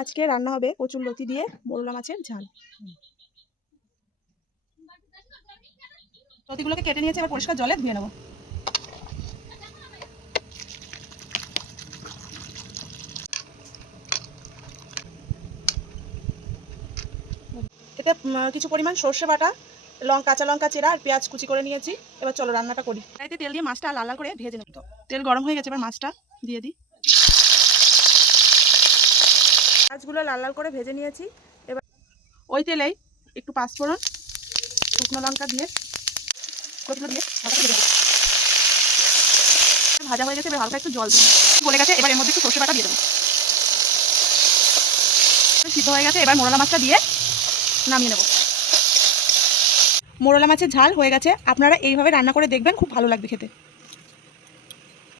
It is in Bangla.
আজকে রান্না হবে কচুরলতি দিয়ে মোরলা মাছের ঝাল। লতিগুলোকে কেটে নিয়েছি, এবার পরিষ্কার জলে ধুয়ে নেব। এতে কিছু পরিমাণ সর্ষে বাটা, কাঁচা লঙ্কা চেরা আর পেঁয়াজ কুচি করে নিয়েছি। এবার চলো রান্নাটা করি। কড়াইতে তেল দিয়ে মাছটা লাল লাল করে ভেজে নেব। তেল গরম হয়ে গেছে, এবার মাছটা দিয়ে দিই। মাছগুলো লাল লাল করে ভেজে নিয়েছি। এবার ওই তেলেই একটু পাঁচফোড়ন, শুকনো লঙ্কা দিয়ে ভাজা হয়ে গেছে। এবার হালকা একটু জল দিয়ে গলে গেছে, এবার এর মধ্যে একটু সর্ষে বাটা দিয়ে দেবো। সিদ্ধ হয়ে গেছে, এবার মোরলা মাছটা দিয়ে নামিয়ে নেব। মোরলা মাছের ঝাল হয়ে গেছে। আপনারা এইভাবে রান্না করে দেখবেন, খুব ভালো লাগবে খেতে।